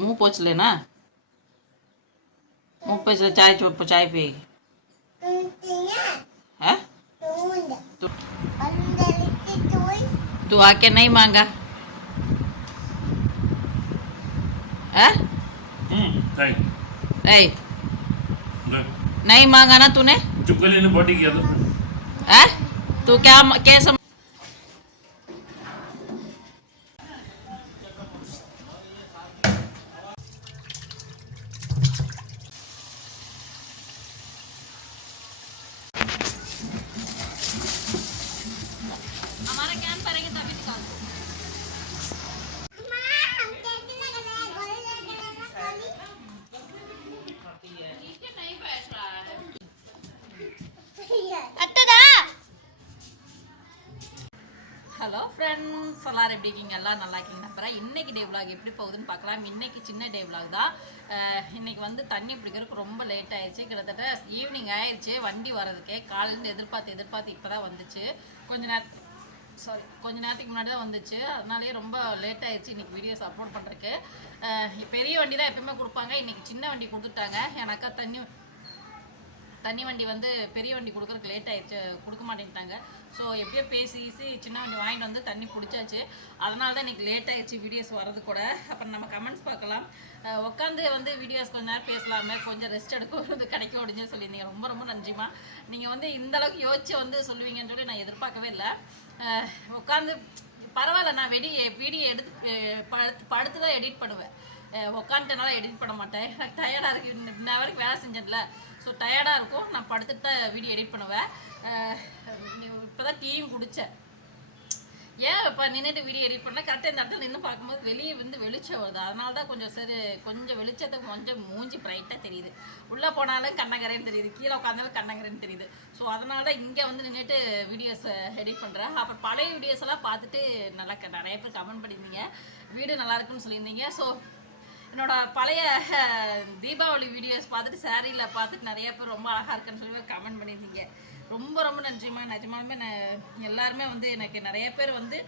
मुँह पोछ लेना। मुँह पोछ ले चाय चाय पिएगी। है? तू आके नहीं मांगा। हम्म नहीं। नहीं। मांगा ना तूने। चुप कर लेने बॉडी किया तो। है? तू क्या कैसे ஹலோ ஃப்ரெண்ட்ஸ் எல்லாரும் எப்படி இருக்கீங்க? எல்லாம் நல்லா இருக்கீங்க நம்புறேன். இன்னைக்கு டே விலாக் எப்படி போகுதுன்னு பார்க்கலாம். இன்னைக்கு சின்ன டே விலாக் தான். இன்றைக்கி இன்னைக்கு வந்து தண்ணி பிடிக்கிறதுக்கு ரொம்ப லேட் ஆயிடுச்சு. கிட்டத்தட்ட ஈவினிங் ஆயிடுச்சு வண்டி வர்றதுக்கே காலையில் எதிர்பார்த்து எதிர்பார்த்து இப்போ தான் வந்துச்சு. கொஞ்ச நேரம் சாரி கொஞ்ச நேரத்துக்கு முன்னாடி தான் வந்துச்சு. அதனாலேயே ரொம்ப லேட் ஆயிடுச்சு இன்னைக்கு வீடியோஸ் அப்லோட் பண்ணுறதுக்கு பெரிய வண்டி தான் எப்பயுமே கொடுப்பாங்க. இன்னைக்கு சின்ன வண்டி கொடுத்துட்டாங்க. எனக்கா தண்ணி தண்ணி வண்டி வந்து பெரிய வண்டி கொடுக்குறதுக்கு லேட் ஆயிடுச்சு கொடுக்க மாட்டேன்ட்டாங்க. ஸோ எப்படியோ பேசி ஈசி சின்ன வண்டி வாங்கிட்டு வந்து தண்ணி பிடிச்சாச்சு. அதனால தான் இன்றைக்கி லேட் ஆயிடுச்சு வீடியோஸ் வரது கூட. அப்புறம் நம்ம கமெண்ட்ஸ் பார்க்கலாம். உட்காந்து வந்து வீடியோஸ் கொஞ்ச நேரம் பேசலாமே. கொஞ்சம் ரெஸ்ட் எடுக்கிறது கிடைக்க முடிஞ்சுன்னு சொல்லியிருந்தீங்க ரொம்ப ரொம்ப நன்றிமா நீங்கள் வந்து இந்த அளவுக்கு யோசிச்சு வந்து சொல்லுவீங்கன்னு சொல்லி நான் எதிர்பார்க்கவே இல்லை. உட்காந்து பரவாயில்ல நான் வெடி வீடியோ எடுத்து படுத்து படுத்து தான் எடிட் பண்ணுவேன். உட்காந்துட்டனால எடிட் பண்ண மாட்டேன். எனக்கு டயர்டாக இருக்குது இந்த இன்ன வரைக்கும் வேலை செஞ்சதில்ல. ஸோ டயர்டாக இருக்கும். நான் படுத்துட்டு தான் வீடியோ எடிட் பண்ணுவேன். இப்போ தான் டீயும் குடித்தேன் ஏன் இப்போ நின்றுட்டு வீடியோ எடிட் பண்ணால்? கரெக்டாக இந்த இடத்துல நின்று பார்க்கும்போது வெளியே வந்து வெளிச்சம் வருது. அதனால தான் கொஞ்சம் சரி கொஞ்சம் வெளிச்சத்தை கொஞ்சம் மூஞ்சி பிரைட்டாக தெரியுது. உள்ளே போனாலும் கண்ணங்கரேன்னு தெரியுது. கீழே உட்காந்தாலும் கண்ணங்கரேன்னு தெரியுது. ஸோ அதனால தான் இங்கே வந்து நின்றுட்டு வீடியோஸ் எடிட் பண்ணுறேன் அப்புறம் பழைய வீடியோஸ் எல்லாம் பார்த்துட்டு நல்லா நிறைய பேர் கமெண்ட் பண்ணியிருந்தீங்க. வீடு நல்லா இருக்குன்னு சொல்லியிருந்தீங்க. ஸோ என்னோட பழைய தீபாவளி வீடியோஸ் பார்த்துட்டு சாரியில் பார்த்துட்டு நிறைய பேர் ரொம்ப அழகாக இருக்குன்னு சொல்லி கமெண்ட் பண்ணியிருந்தீங்க. ரொம்ப ரொம்ப நன்றிமா நிஜமாலுமே நான் எல்லாருமே வந்து எனக்கு நிறைய பேர் வந்து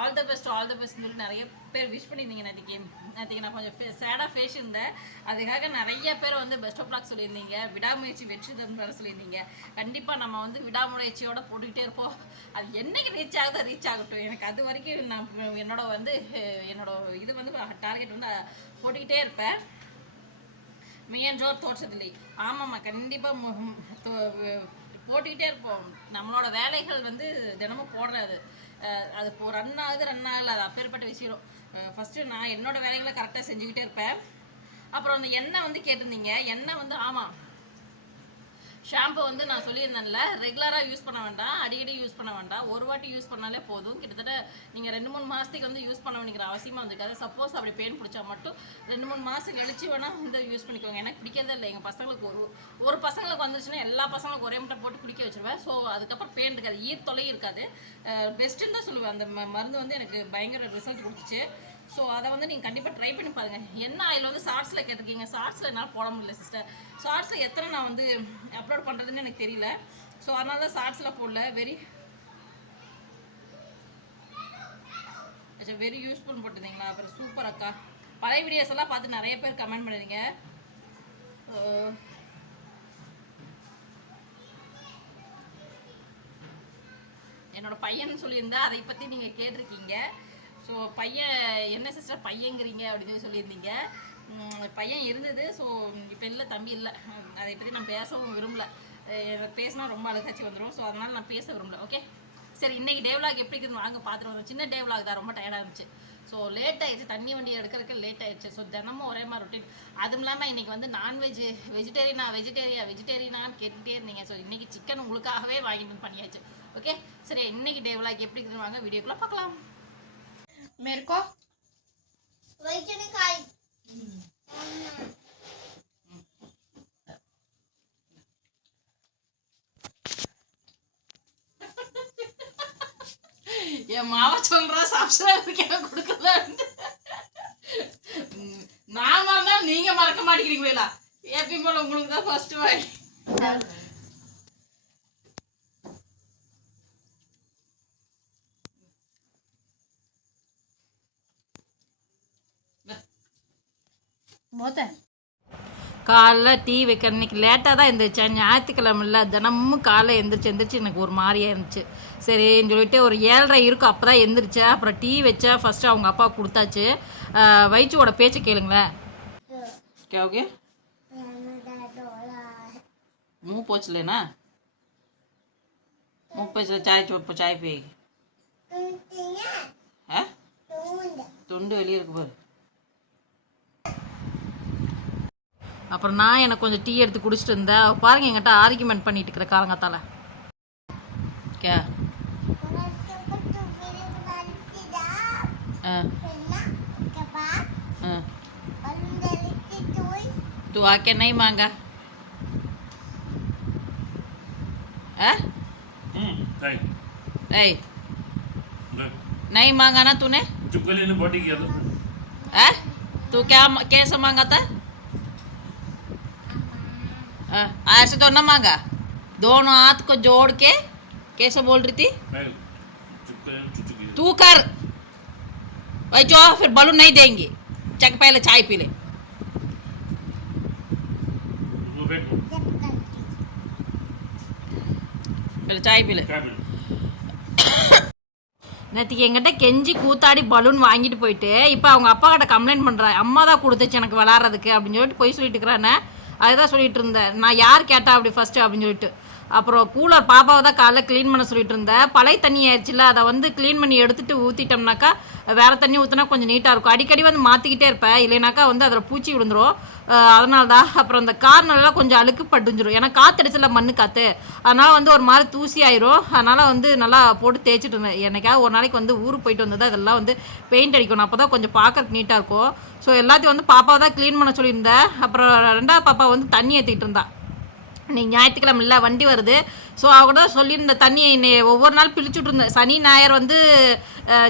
all the best all the பெஸ்ட்னு சொல்லி நிறைய பேர் விஷ் பண்ணியிருந்தீங்க நேற்றுக்கு நேற்றுக்கு நான் கொஞ்சம் சேடாக ஃபேஸ் இருந்தேன். அதுக்காக நிறைய பேர் வந்து பெஸ்ட் ஆஃப் லாக் சொல்லியிருந்தீங்க. விடாமுயற்சி வெற்றி தரும் வர சொல்லியிருந்தீங்க. கண்டிப்பாக நம்ம வந்து விடாமுயற்சியோட போட்டுக்கிட்டே இருப்போம். அது என்னைக்கு ரீச் ஆகுதோ ரீச் ஆகட்டும். எனக்கு அது வரைக்கும் நான் என்னோட வந்து என்னோட இது வந்து டார்கெட் வந்து போட்டுக்கிட்டே இருப்பேன். முயன்றோர் தோற்றதில்லை. ஆமாம்மா கண்டிப்பாக போட்டுக்கிட்டே இருப்போம். நம்மளோட வேலைகள் வந்து தினமும் போடுறது. அது இப்போ ரன் ஆகுது ரன் ஆகல. அது அப்பேற்பட்ட விஷயம். ஃபஸ்ட்டு நான் என்னோட வேலைகளை கரெக்டாக செஞ்சுக்கிட்டே இருப்பேன். அப்புறம் அந்த எண்ணெய் வந்து கேட்டிருந்தீங்க. எண்ணெய் வந்து ஆமாம் ஷாம்பு வந்து நான் சொல்லியிருந்தேன்ல ரெகுலராக யூஸ் பண்ண வேண்டாம் அடிக்கடி யூஸ் பண்ண வேண்டாம். ஒரு வாட்டி யூஸ் பண்ணாலே போதும். கிட்டத்தட்ட நீங்கள் ரெண்டு மூணு மாதத்துக்கு வந்து யூஸ் பண்ண வேண்டிய அவசியமாக வந்துருக்காது சப்போஸ் அப்படி பெயின் பிடிச்சா மட்டும் ரெண்டு மூணு மாதம் கழிச்சு வேணால் வந்து யூஸ் பண்ணிக்கோங்க. எனக்கு பிடிக்கிறதே இல்லை. எங்கள் பசங்களுக்கு ஒரு ஒரு பசங்களுக்கு வந்துருச்சுன்னா எல்லா பசங்களுக்கும் ஒரே முட்டை போட்டு குடிக்க வச்சுருவேன். ஸோ அதுக்கப்புறம் பெயின் இருக்காது. ஈர் தொலை இருக்காது பெஸ்ட்டுன்னு தான் சொல்லுவேன். அந்த மருந்து வந்து எனக்கு பயங்கர ரிசல்ட் கொடுத்துச்சு. ஸோ அதை வந்து நீங்கள் கண்டிப்பாக ட்ரை பண்ணி பாருங்கள் என்ன ஆயில் வந்து ஷார்ட்ஸில் கேட்டிருக்கீங்க? ஷார்ட்ஸில் என்னால் போட முடியல சிஸ்டர் ஷார்ட்ஸில் எத்தனை நான் வந்து அப்லோட் பண்ணுறதுன்னு எனக்கு தெரியல. ஸோ அதனால தான் ஷார்ட்ஸில் போடல. வெரி வெரி யூஸ்ஃபுல் போட்டிருந்தீங்களா? அப்புறம் சூப்பர் அக்கா. பழைய வீடியோஸ் எல்லாம் பார்த்து நிறைய பேர் கமெண்ட் பண்ணுறீங்க என்னோட பையன் சொல்லியிருந்தா அதை பற்றி நீங்கள் கேட்டிருக்கீங்க. ஸோ பையன் என்ன சிஸ்டர் பையங்கிறீங்க அப்படின்னு சொல்லியிருந்தீங்க. பையன் இருந்தது. ஸோ இப்போ இல்லை தம்பி இல்லை. அதை பற்றி நான் பேசவும் விரும்பல. எனக்கு பேசினா ரொம்ப அழுகாச்சி வந்துடும் ஸோ அதனால் நான் பேச விரும்பல. ஓகே சரி இன்னைக்கு டேவ்லாக் எப்படி இருக்குதுன்னு வாங்க பார்த்துட்டு வந்தோம். சின்ன டேவ்லாக் தான். ரொம்ப டயர்டாக இருந்துச்சு. ஸோ லேட் ஆயிடுச்சு. தண்ணி வண்டி எடுக்கிறதுக்கு லேட் ஆயிடுச்சு. ஸோ தினமும் ஒரே மாதிரி ரொட்டீன் அதுவும் இல்லாமல் இன்றைக்கி வந்து நான்வெஜ் வெஜிடேரியனா வெஜிடேரியா வெஜிடேரியனான்னு கேட்டுகிட்டே இருந்தீங்க. ஸோ இன்றைக்கி சிக்கன் உங்களுக்காகவே வாங்கிட்டு பண்ணியாச்சு. ஓகே சரி இன்றைக்கி டேவ்லாக் எப்படி இருக்குதுன்னு வாங்க. வீடியோக்குள்ளே பார்க்கலாம். मेरे को என் மாவ சொல்றா சப்ஸ்கிரைபருக்கு எனக்கு கொடுக்கல நான் மறந்தா நீங்க மறக்க மாட்டேங்கிறீங்களா எப்பயும் போல உங்களுக்கு தான் ஃபர்ஸ்ட் வாய் போத்த காலைல டீ வைக்கிற இன்னைக்கு லேட்டாக தான் எழுந்திரிச்சேன் ஞாயிற்றுக்கிழமில்ல தினமும் காலைல எந்திரிச்சு எந்திரிச்சு எனக்கு ஒரு மாதிரியாக இருந்துச்சு. சரின்னு சொல்லிட்டு ஒரு ஏழரை இருக்கும். அப்போ தான் எந்திரிச்சேன். அப்புறம் டீ வச்சேன். ஃபஸ்ட்டு அவங்க அப்பா கொடுத்தாச்சு. வைச்சுவோட பேச்சு கேளுங்களேன். ஓகே ஓகே மூ போச்சுலனா மூ போச்சுல சாய் சாய் போய். துண்டு வெளியே இருக்கு பாரு. அப்புறம் நான் எனக்கு கொஞ்சம் டீ எடுத்து குடிச்சிட்டு இருந்தேன் அவ பாருங்க என்கிட்ட ஆர்கியூமெண்ட் பண்ணிட்டு இருக்கிற காலங்கத்தால கே ஆ ஆ तू आके नहीं मांगा हाँ? हम्म थैंक ए यू नहीं मांगा ना तूने चुपकली ने बॉडी किया तो हाँ? तू क्या कैसे मांगा था हाँ, ऐसे तो ना मांगा दोनों हाथ को जोड़ के कैसे बोल रही थी मैं चुपकली चुचुकी तू कर भाई जो फिर बलून नहीं देंगे चक पहले चाय पी ले वो बैठ पहले चाय पी ले क्या मिल நேற்றுக்கு எங்கிட்ட கெஞ்சி கூத்தாடி பலூன் வாங்கிட்டு போயிட்டு இப்போ அவங்க அப்பா கிட்ட கம்ப்ளைண்ட் பண்ணுறா அம்மா தான் கொடுத்துச்சு எனக்கு விளாட்றதுக்கு அப்படின்னு சொல்லிட்டு போய் சொல்லிட்டு இருக்கிறானே அதுதான் சொல்லிட்டு இருந்தேன். நான் யார் கேட்டா அப்படி ஃபஸ்ட்டு அப்படின்னு சொல்லிட்டு. அப்புறம் கூலர் பாப்பாவை தான் காலைல க்ளீன் பண்ண சொல்லிட்டு இருந்தேன் பழைய தண்ணி ஆயிடுச்சுல அதை வந்து க்ளீன் பண்ணி எடுத்துட்டு ஊற்றிட்டோம்னாக்கா வேறு தண்ணி ஊற்றினா கொஞ்சம் நீட்டாக இருக்கும். அடிக்கடி வந்து மாற்றிக்கிட்டே இருப்பேன். இல்லைனாக்கா வந்து அதில் பூச்சி விழுந்துடும் அதனால தான் அப்புறம் அந்த கார்னெல்லாம் கொஞ்சம் அழுக்கு பட்டுஞ்சிரும் ஏன்னா காத்தடிச்சல மண்ணு காற்று அதனால் வந்து ஒரு மாதிரி தூசி ஆயிரும். அதனால் வந்து நல்லா போட்டு தேய்ச்சிட்டு இருந்தேன். என்னைக்காவது ஒரு நாளைக்கு வந்து ஊருக்கு போயிட்டு வந்தது அதெல்லாம் வந்து பெயிண்ட் அடிக்கணும். அப்போ தான் கொஞ்சம் பார்க்கறதுக்கு நீட்டாக இருக்கும். ஸோ எல்லாத்தையும் வந்து பாப்பாவை தான் க்ளீன் பண்ண சொல்லியிருந்தேன். அப்புறம் ரெண்டாவது பாப்பா வந்து தண்ணி ஏற்றிக்கிட்டு இருந்தா. இன்னைக்கு ஞாயிற்றுக்கிழமை இல்லை வண்டி வருது. ஸோ அவங்க தான் சொல்லியிருந்த தண்ணியை இன்னை ஒவ்வொரு நாள் பிழிச்சுட்டு இருந்தேன். சனி ஞாயிறு வந்து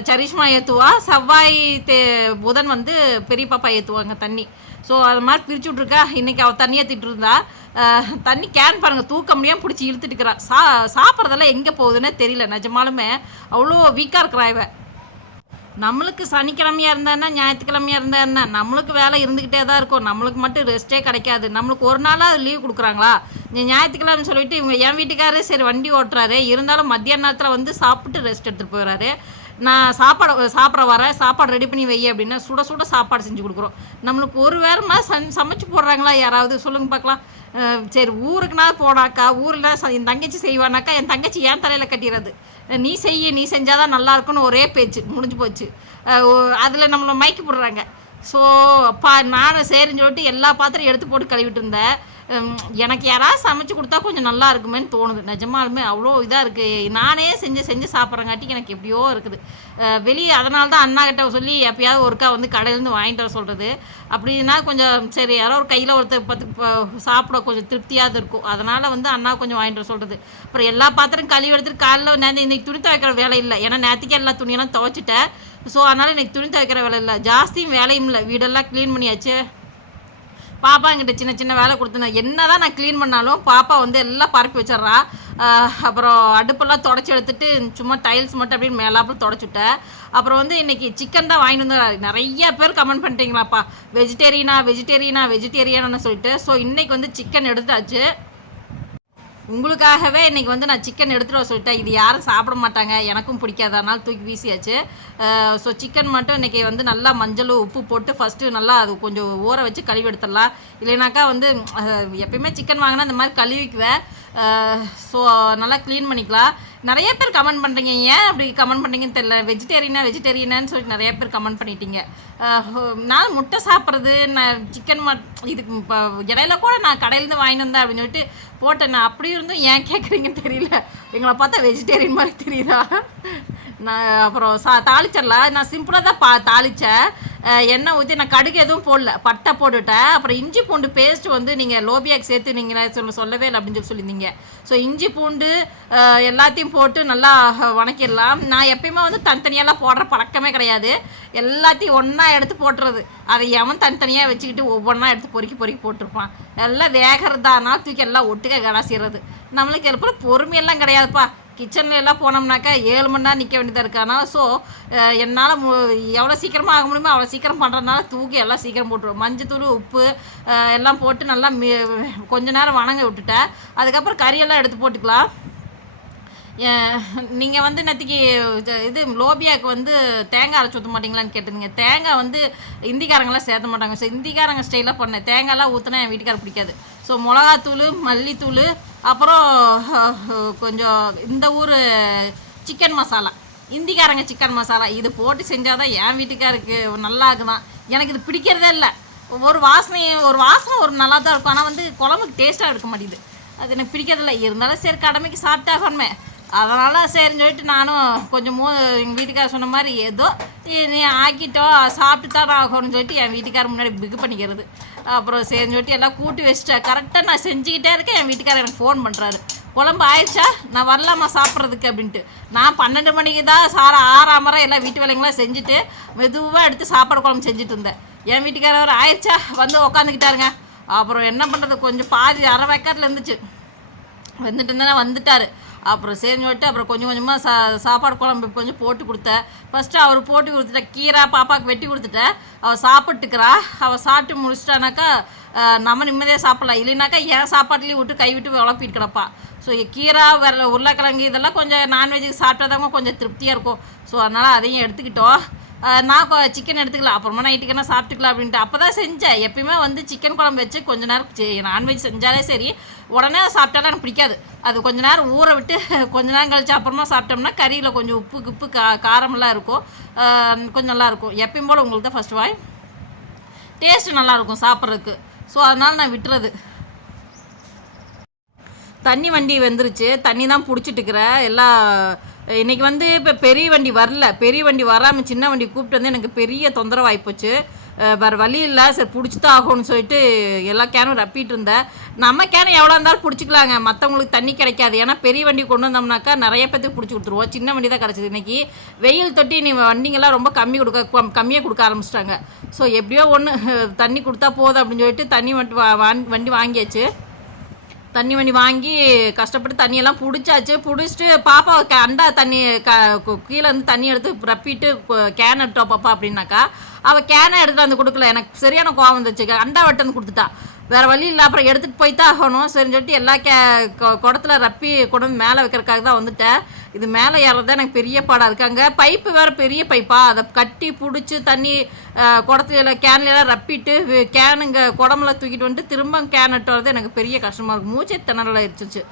சரிஷ்மா ஏற்றுவா செவ்வாய் தே புதன் வந்து பெரிய பாப்பா ஏற்றுவாங்க தண்ணி. ஸோ அது மாதிரி பிரிச்சு விட்ருக்கா இன்றைக்கி அவள் தண்ணி ஏற்றிட்டு இருந்தா. தண்ணி கேன் பாருங்கள் தூக்க முடியாமல் பிடிச்சி இழுத்துட்டுக்கிறா சா சாப்பிட்றதெல்லாம் எங்கே போகுதுன்னே தெரியல நிஜமாலுமே. அவ்வளோ வீக்காக இருக்கிறா இவ. நம்மளுக்கு சனிக்கிழமையா இருந்தா என்ன ஞாயிற்றுக்கிழமையா இருந்தா என்ன? நம்மளுக்கு வேலை இருந்துக்கிட்டே தான் இருக்கும். நம்மளுக்கு மட்டும் ரெஸ்ட்டே கிடைக்காது. நம்மளுக்கு ஒரு நாளாக லீவ் கொடுக்குறாங்களா? ஞாயிற்றுக்கிழமை சொல்லிட்டு இவங்க என் வீட்டுக்காரரு சரி வண்டி ஓட்டுறாரு. இருந்தாலும் மத்தியான நேரத்தில் வந்து சாப்பிட்டு ரெஸ்ட் எடுத்துகிட்டு போயிடுறாரு நான் சாப்பாடு சாப்பிட வரேன். சாப்பாடு ரெடி பண்ணி வை அப்படின்னா சுட சுட சாப்பாடு செஞ்சு கொடுக்குறோம். நம்மளுக்கு ஒரு வேறமா சம் சமைச்சு போடுறாங்களா யாராவது? சொல்லுங்க பார்க்கலாம். சரி ஊருக்குனா போனாக்கா ஊரில் என் தங்கச்சி செய்வானாக்கா என் தங்கச்சி ஏன் தலையில் கட்டிடுறது. நீ செய்ய நீ செஞ்சாதான் நல்லா இருக்கும்னு ஒரே பேச்சு. முடிஞ்சு போச்சு. அதில் நம்மளை மயக்கி போடுறாங்க. ஸோ அப்பா நானும் சரின்னு சொல்லிட்டு எல்லா பாத்திரம் எடுத்து போட்டு கழுவிட்டு இருந்தேன். எனக்கு யாராவது சமைச்சு கொடுத்தா கொஞ்சம் நல்லா இருக்குமேன்னு தோணுது. நிஜமாலுமே அவ்வளோ இதாக இருக்குது நானே செஞ்சு செஞ்சு சாப்பிட்றங்காட்டிக்கு எனக்கு எப்படியோ இருக்குது. வெளியே அதனால தான் அண்ணா கிட்ட சொல்லி எப்பயாவது ஒருக்கா வந்து கடையிலேருந்து வாங்கிட்டு வர சொல்கிறது அப்படின்னா கொஞ்சம் சரி யாரோ ஒரு கையில் ஒருத்தர் பத்து சாப்பிட கொஞ்சம் திருப்தியாக இருக்கும். அதனால் வந்து அண்ணா கொஞ்சம் வாங்கிட்டு வர சொல்கிறது அப்புறம் எல்லா பாத்திரம் கழுவி எடுத்துட்டு காலையில் நேற்று இன்னைக்கு துணி துவைக்கிற வேலை இல்லை. ஏன்னா நேற்றுக்கே எல்லா துணியெல்லாம் துவைச்சிட்டேன். ஸோ அதனால் இன்னைக்கு துணி துவைக்கிற வேலை இல்லை. ஜாஸ்தியும் வேலையும் இல்லை. வீடெல்லாம் க்ளீன் பண்ணியாச்சு. பாப்பா என்கிட்ட சின்ன சின்ன வேலை கொடுத்துருந்தேன் என்ன தான் நான் க்ளீன் பண்ணாலும் பாப்பா வந்து எல்லாம் பரப்பி வச்சிட்றா. அப்புறம் அடுப்பெல்லாம் தொடச்சி எடுத்துட்டு சும்மா டைல்ஸ் மட்டும் அப்படின்னு மேலாப்பில் தொடச்சுட்டேன். அப்புறம் வந்து இன்னைக்கு சிக்கன் தான் வாங்கிட்டு வந்து. நிறைய பேர் கமெண்ட் பண்ணிட்டீங்களாப்பா. வெஜிடேரியனா வெஜிடேரியனா வெஜிடேரியனான்னு சொல்லிட்டு. ஸோ இன்னைக்கு வந்து சிக்கன் எடுத்தாச்சு. உங்களுக்காகவே இன்னைக்கு வந்து நான் சிக்கன் எடுத்துகிட்டு வர சொல்லிட்டேன். இது யாரும் சாப்பிட மாட்டாங்க. எனக்கும் பிடிக்காது. அதனால் தூக்கி வீசியாச்சு. ஸோ சிக்கன் மட்டும் இன்றைக்கி வந்து நல்லா மஞ்சள் உப்பு போட்டு ஃபஸ்ட்டு நல்லா அது கொஞ்சம் ஊற வச்சு கழுவி எடுத்துடலாம். இல்லைனாக்கா வந்து எப்பயுமே சிக்கன் வாங்கினா இந்த மாதிரி கழுவிக்குவேன். ஸோ நல்லா க்ளீன் பண்ணிக்கலாம். நிறைய பேர் கமெண்ட் பண்ணுறீங்க ஏன் அப்படி கமெண்ட் பண்ணுறீங்கன்னு தெரியல. வெஜிடேரியனா வெஜிடேரியனான்னு சொல்லிட்டு நிறைய பேர் கமெண்ட் பண்ணிட்டீங்க. நான் முட்டை சாப்பிட்றது நான் சிக்கன் மட் இதுக்கு இப்போ இடையில கூட நான் கடையிலேருந்து வாங்கிட்டு வந்தேன் அப்படின்னு சொல்லிட்டு போட்டேன். நான் அப்படி இருந்தும் ஏன் கேட்குறீங்கன்னு தெரியல. எங்களை பார்த்தா வெஜிடேரியன் மாதிரி தெரியுதா? நான் அப்புறம் சா தாளிச்சிடலாம். நான் சிம்பிளாக தான் பா தாளித்தேன் எண்ணெய் ஊற்றி நான் கடுகு எதுவும் போடல. பட்டை போட்டுட்டேன். அப்புறம் இஞ்சி பூண்டு பேஸ்ட் வந்து நீங்கள் லோபியாக்கு சேர்த்து நீங்கள் சொல்ல சொல்லவே இல்லை அப்படின்னு சொல்லி சொல்லியிருந்தீங்க. ஸோ இஞ்சி பூண்டு எல்லாத்தையும் போட்டு நல்லா வணக்கிடலாம். நான் எப்பயுமே வந்து தனித்தனியெல்லாம் போடுற பழக்கமே கிடையாது. எல்லாத்தையும் ஒன்றா எடுத்து போட்டுறது. அதை எவன் தனித்தனியாக வச்சுக்கிட்டு ஒவ்வொன்றா எடுத்து பொறுக்கி பொறுக்கி போட்டிருப்பான். எல்லாம் வேகிறதானா தூக்கி எல்லாம் ஒட்டுக்க கடாசிடுறது. நம்மளுக்கு எப்போ பொறுமையெல்லாம் கிடையாதுப்பா. கிச்சன்ல எல்லாம் போனோம்னாக்கா ஏழு மணி நேரம் நிற்க வேண்டியதாக இருக்கானா ஸோ என்னால் மு எவ்வளோ சீக்கிரமாக ஆக முடியுமோ அவ்வளோ சீக்கிரம் பண்ணுறதுனால தூக்கி எல்லாம் சீக்கிரம் போட்டுருவோம் மஞ்சத்தூள் உப்பு எல்லாம் போட்டு நல்லா மி கொஞ்ச நேரம் வணங்க விட்டுட்டேன். அதுக்கப்புறம் கறியெல்லாம் எடுத்து போட்டுக்கலாம். நீங்கள் வந்து நேற்றுக்கு இது லோபியாவுக்கு வந்து தேங்காய் அரைச்சி ஊற்ற மாட்டீங்களான்னு கேட்டிருந்தீங்க. தேங்காய் வந்து இந்திக்காரங்களாம் சேர்த்த மாட்டாங்க. ஸோ இந்திக்காரங்க ஸ்டைலாக பண்ணேன். தேங்காய்லாம் ஊற்றினா என் வீட்டுக்காரர் பிடிக்காது. ஸோ மிளகாத்தூள் மல்லித்தூள் அப்புறம் கொஞ்சம் இந்த ஊர் சிக்கன் மசாலா இந்திக்காரங்க சிக்கன் மசாலா இது போட்டு செஞ்சால் தான் என் வீட்டுக்காருக்கு நல்லா இருக்குதான் எனக்கு இது பிடிக்கிறதே இல்லை. ஒரு வாசனை ஒரு வாசனை ஒரு நல்லா தான் இருக்கும். ஆனால் வந்து குழம்புக்கு டேஸ்ட்டாக எடுக்க மாட்டேங்குது. அது எனக்கு பிடிக்கிறதில்ல இருந்தாலும் சரி கடமைக்கு சாப்பிட்டாகணுமே. அதனால் சரின்னு சொல்லிட்டு நானும் கொஞ்சம் மோ எங்கள் வீட்டுக்காரர் சொன்ன மாதிரி ஏதோ நீ- ஆக்கிட்டோம் ஆக்கிட்டோ சாப்பிட்டு தான் ஆகணும்னு சொல்லிட்டு என் வீட்டுக்காரர் முன்னாடி பிகு பண்ணிக்கிறது. அப்புறம் சரின்னு சொல்லிட்டு எல்லாம் கூட்டி வச்சுட்டேன். கரெக்டாக நான் செஞ்சுக்கிட்டே இருக்கேன். என் வீட்டுக்காரர் எனக்கு ஃபோன் பண்ணுறாரு குழம்பு ஆயிடுச்சா? நான் வரலாமா சாப்பிட்றதுக்கு அப்படின்ட்டு. நான் பன்னெண்டு மணிக்கு தான் சார ஆறாமரம் எல்லாம் வீட்டு வேலைங்களாம் செஞ்சுட்டு மெதுவாக எடுத்து சாப்பாடு குழம்பு செஞ்சுட்டு இருந்தேன். என் வீட்டுக்காரர் ஆயிடுச்சா? வந்து உக்காந்துக்கிட்டாருங்க. அப்புறம் என்ன பண்ணுறது கொஞ்சம் பாதி அரை வேக்காட்டில் இருந்துச்சு. வந்துட்டு இருந்தேன்னா வந்துட்டார். அப்புறம் சரின்னு சொல்லிட்டு அப்புறம் கொஞ்சம் கொஞ்சமாக சா சாப்பாடு குழம்பு கொஞ்சம் போட்டு கொடுத்தேன் ஃபஸ்ட்டு அவர் போட்டு கொடுத்துட்டேன் கீரை பாப்பாவுக்கு வெட்டி கொடுத்துட்டேன் அவள் சாப்பிட்டுக்கிறா. அவள் சாப்பிட்டு முடிச்சிட்டானாக்கா நம்ம நிம்மதியாக சாப்பிடலாம். இல்லைனாக்கா என் சாப்பாட்டுலேயும் விட்டு கை விட்டு உழப்பிட்டு கிடப்பா. ஸோ கீரை வரல உருளைக்கிழங்கு இதெல்லாம் கொஞ்சம் நான்வெஜ்ஜுக்கு சாப்பிட்டாதாங்க கொஞ்சம் திருப்தியாக இருக்கும். ஸோ அதனால் அதையும் எடுத்துக்கிட்டோம். நான் சிக்கன் எடுத்துக்கலாம் அப்புறமா நைட்டுக்கு சாப்பிட்டுக்கலாம் அப்படின்ட்டு. அப்போ தான் செஞ்சேன். எப்பயுமே வந்து சிக்கன் குழம்பு வச்சு கொஞ்ச நேரம் நான்வெஜ் செஞ்சாலே சரி. உடனே சாப்பிட்டாலும் எனக்கு பிடிக்காது. அது கொஞ்ச நேரம் ஊற விட்டு கொஞ்ச நேரம் கழிச்சு அப்புறமா சாப்பிட்டோம்னா கறியில் கொஞ்சம் உப்பு கிப்பு கா காரமெல்லாம் இருக்கும். கொஞ்சம் நல்லாயிருக்கும் எப்பயும் போல் உங்களுக்கு தான் ஃபஸ்ட் வாய் டேஸ்ட்டு நல்லாயிருக்கும் சாப்பிட்றதுக்கு. ஸோ அதனால் நான் விட்டுறது. தண்ணி வண்டி வந்துருச்சு. தண்ணி தான் பிடிச்சிட்டுக்கிறேன் எல்லா இன்னைக்கு வந்து இப்போ பெரிய வண்டி வரல. பெரிய வண்டி வராமல் சின்ன வண்டி கூப்பிட்டு வந்து எனக்கு பெரிய தொந்தரவு வேறு வழி இல்லை. சரி பிடிச்சி தான் ஆகும்னு சொல்லிட்டு எல்லா கேனும் ரப்பிட்டு இருந்தேன். நம்ம கேனை எவ்வளோ இருந்தாலும் பிடிச்சிக்கலாங்க. மற்றவங்களுக்கு தண்ணி கிடைக்காது. ஏன்னா பெரிய வண்டி கொண்டு வந்தோம்னாக்கா நிறைய பேத்துக்கு பிடிச்சி கொடுத்துருவோம். சின்ன வண்டி தான் கிடச்சிது இன்னைக்கு. வெயில் தொட்டி நீ வண்டிங்கெல்லாம் ரொம்ப கம்மி கொடுக்க கம்மியாக கொடுக்க ஆரம்பிச்சிட்டாங்க. ஸோ எப்படியோ ஒன்று தண்ணி கொடுத்தா போதும் அப்படின்னு சொல்லிட்டு தண்ணி வண்டி வா- வண்டி வாங்கியாச்சு. தண்ணி வண்டி வாங்கி கஷ்டப்பட்டு தண்ணியெல்லாம் பிடிச்சாச்சு. பிடிச்சிட்டு பாப்பா க- அண்டா தண்ணி க கீழே இருந்து தண்ணி எடுத்து ரப்பிட்டு கேன் எடுத்தோம் பாப்பா அப்படின்னாக்கா அவள் கேனை எடுத்துட்டு வந்து கொடுக்கல. எனக்கு சரியான கோவம் வந்துச்சு. அண்டா வெட்டு வந்து கொடுத்துட்டா. வேறு வழி இல்லை அப்புறம் எடுத்துகிட்டு போய் தான் ஆகணும். சரின்னு சொல்லிட்டு எல்லா கே குடத்துல ரப்பி கொண்டு வந்து மேலே வைக்கிறதுக்காக தான் வந்துட்டேன். இது மேலே ஏறது தான் எனக்கு பெரிய பாடாக இருக்குது அங்கே பைப்பு வேறு பெரிய பைப்பா? அதை கட்டி பிடிச்சி தண்ணி குடத்துல கேன்லாம் ரப்பிட்டு கேனுங்க குடம்புல தூக்கிட்டு வந்துட்டு திரும்ப கேன் எட்டுறது எனக்கு பெரிய கஷ்டமாக இருக்குது மூச்சே திணறல இருந்துச்சு.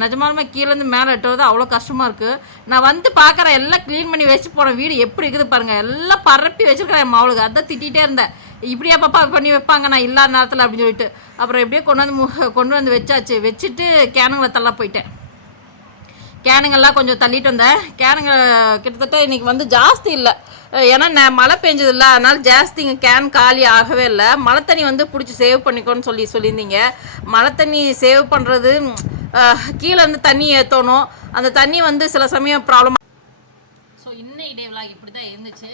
நிஜமாலுமே கீழேருந்து மேலே எட்டுறது அவ்வளோ கஷ்டமாக இருக்குது நான் வந்து பார்க்குறேன் எல்லாம் க்ளீன் பண்ணி வச்சு போன வீடு எப்படி இருக்குது பாருங்கள் எல்லாம் பரப்பி வச்சுருக்கிறேன் என் மாவளுக்கு அதான் திட்டிகிட்டே இருந்தேன். இப்படியா பாப்பா பண்ணி வைப்பாங்க நான் இல்லாத நேரத்தில் அப்படின்னு சொல்லிட்டு. அப்புறம் எப்படியோ கொண்டு வந்து மு- கொண்டு வந்து வச்சாச்சு. வச்சுட்டு கேனுங்களை தள்ள போயிட்டேன். கேனுங்கெல்லாம் கொஞ்சம் தள்ளிட்டு வந்தேன். கேனுங்க கிட்டத்தட்ட இன்னைக்கு வந்து ஜாஸ்தி இல்லை. ஏன்னா ந- மழை பெஞ்சது இல்லை. அதனால ஜாஸ்தி இங்கே கேன் காலி ஆகவே இல்லை. மழை தண்ணி வந்து பிடிச்சி சேவ் பண்ணிக்கோன்னு சொல்லி சொல்லியிருந்தீங்க. மழை தண்ணி சேவ் பண்ணுறது கீழே வந்து தண்ணி ஏற்றணும் அந்த தண்ணி வந்து சில சமயம் ப்ராப்ளம் இன்னை இடை விழா இப்படி தான் இருந்துச்சு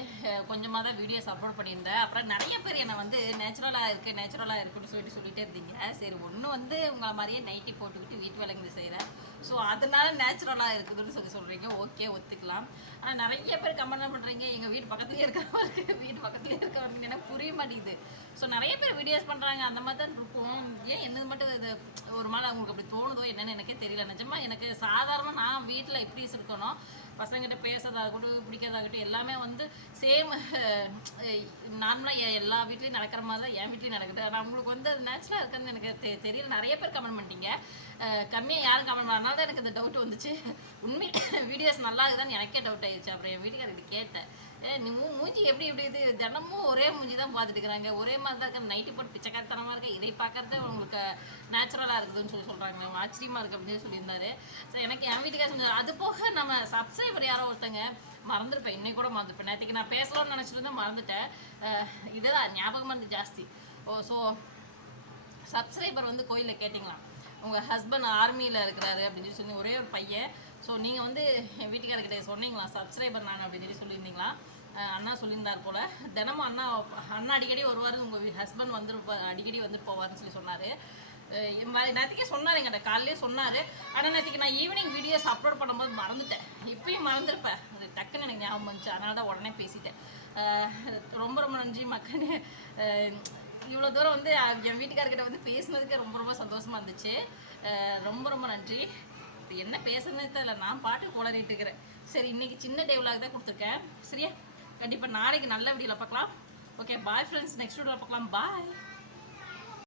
கொஞ்சமாக தான் வீடியோஸ் அப்லோட் பண்ணியிருந்தேன். அப்புறம் நிறைய பேர் என்னை வந்து நேச்சுரலாக இருக்குது நேச்சுரலாக இருக்குன்னு சொல்லிட்டு சொல்லிட்டே இருந்தீங்க. சரி ஒன்று வந்து உங்களை மாதிரியே நைட்டி போட்டுக்கிட்டு வீட்டு வேலைங்க செய்கிறேன் ஸோ அதனால நேச்சுரலாக இருக்குதுன்னு சொல்லி சொல்கிறீங்க ஓகே ஒத்துக்கலாம். ஆனால் நிறைய பேர் கமெண்ட் பண்ணுறீங்க எங்கள் வீட்டு பக்கத்துலேயே இருக்கிறவருக்கு வீட்டு பக்கத்துலேயே இருக்கிறவருக்கு எனக்கு புரிய மாட்டேங்குது. ஸோ நிறைய பேர் வீடியோஸ் பண்ணுறாங்க அந்த மாதிரி தான் இருக்கும். ஏன் என்னது மட்டும் இது ஒரு மாதிரி அவங்களுக்கு அப்படி தோணுதோ என்னென்னு எனக்கே தெரியல. நிஜமா எனக்கு சாதாரணமாக நான் வீட்டில் எப்படி இருக்கணும். பசங்கிட்ட பேசுறதாகட்டும் பிடிக்கிறதாகட்டும் எல்லாமே வந்து சேம் நார்மலாக எல்லா வீட்லேயும் நடக்கிற மாதிரி தான் என் வீட்லேயும் நடக்குது. ஆனால் உங்களுக்கு வந்து அது நேச்சுரலாக இருக்குன்னு எனக்கு தெ தெரியல. நிறைய பேர் கமெண்ட் பண்ணிட்டீங்க. கம்மியாக யாரும் கமெண்ட் பண்ணனால தான் எனக்கு இந்த டவுட் வந்துச்சு. உண்மை வீடியோஸ் நல்லா இருக்குதான்னு எனக்கே டவுட் ஆயிடுச்சு. அப்புறம் என் வீட்டுக்காரர்கிட்ட கேட்டேன். நீ மூஞ்சி எப்படி எப்படி இது? தினமும் ஒரே மூஞ்சி தான் பார்த்துட்டு இருக்கிறாங்க ஒரே மாதிரி தான் இருக்க நைட்டு போட்டு பிச்சைக்காரத்தனமாக இருக்க இதை பார்க்கறது உங்களுக்கு நேச்சுரலாக இருக்குதுன்னு சொல்லி சொல்கிறாங்க ஆச்சரியமாக இருக்குது அப்படின்னு சொல்லியிருந்தாரு. ஸோ எனக்கு என் வீட்டுக்காக சொன்னார் அது போக நம்ம சப்ஸ்கிரைபர் யாரோ ஒருத்தங்க மறந்துருப்பேன். இன்னைக்கு கூட மறந்துருப்பேன். நேற்றுக்கு நான் பேசலாம்னு நினச்சிட்டு இருந்தேன் மறந்துட்டேன் இதுதான் ஞாபகம் வந்து ஜாஸ்தி. ஓ ஸோ சப்ஸ்கிரைபர் வந்து கோயிலில் கேட்டிங்களா? உங்கள் ஹஸ்பண்ட் ஆர்மியில் இருக்கிறாரு அப்படின்னு சொல்லி ஒரே ஒரு பையன். ஸோ நீங்கள் வந்து என் வீட்டுக்காரர்கிட்ட சொன்னீங்களா? சப்ஸ்கிரைபர் நான் அப்படின்னு சொல்லி சொல்லியிருந்தீங்களா அண்ணா சொல்லியிருந்தார் போல் தினமும் அண்ணா அண்ணா அடிக்கடி வருவார் உங்கள் ஹஸ்பண்ட் வந்துருப்பா அடிக்கடி வந்துட்டு போவார்னு சொல்லி சொன்னார். நேற்றுக்கே சொன்னார் எங்கிட்ட காலையிலே சொன்னார். ஆனால் நேற்றுக்கு நான் ஈவினிங் வீடியோஸ் அப்லோட் பண்ணும்போது மறந்துட்டேன். இப்பயும் மறந்துருப்பேன். அது டக்குன்னு எனக்கு ஞாபகம் வந்துச்சு. அதனால தான் உடனே பேசிட்டேன். ரொம்ப ரொம்ப நன்றி மக்கள். இவ்வளோ தூரம் வந்து என் வீட்டுக்காரர்கிட்ட வந்து பேசுனதுக்கு ரொம்ப ரொம்ப சந்தோஷமாக இருந்துச்சு. ரொம்ப ரொம்ப நன்றி. என்ன பேசுறதுன்னு தெரியல. நான் பாட்டு குளறிட்டு இருக்கிறேன். சரி இன்னைக்கு சின்ன டேவ்லாக் தான் கொடுத்துருக்கேன். சரியா? கண்டிப்பாக நாளைக்கு நல்ல வீடியோவில் பார்க்கலாம். ஓகே பாய் ஃப்ரெண்ட்ஸ் நெக்ஸ்ட் வீடியோவில் பார்க்கலாம். பாய்